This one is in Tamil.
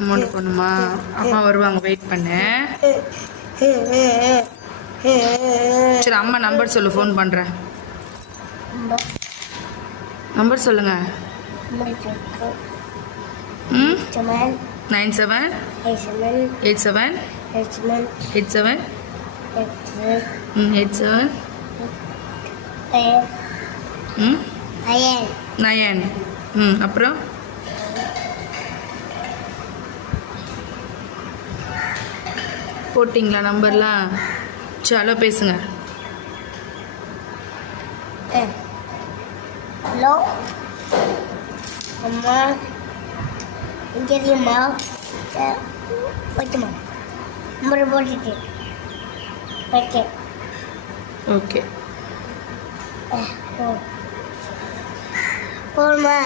அமௌண்ட் போடணுமா? அம்மா வருவாங்க, வெயிட் பண்ணு. சரி, அம்மா நம்பர் சொல்லு, ஃபோன் பண்ணுறேன். நம்பர் சொல்லுங்க. 97 87 87 87 9. அப்புறம் போட்டிங்களா நம்பர்லாம்? சலோ பேசுங்க. ஹலோ அம்மா, இங்கே இருக்குமா? போய்ட்டுமா? நம்பர் போட்டுட்டு ஓகே ஓகே போமா?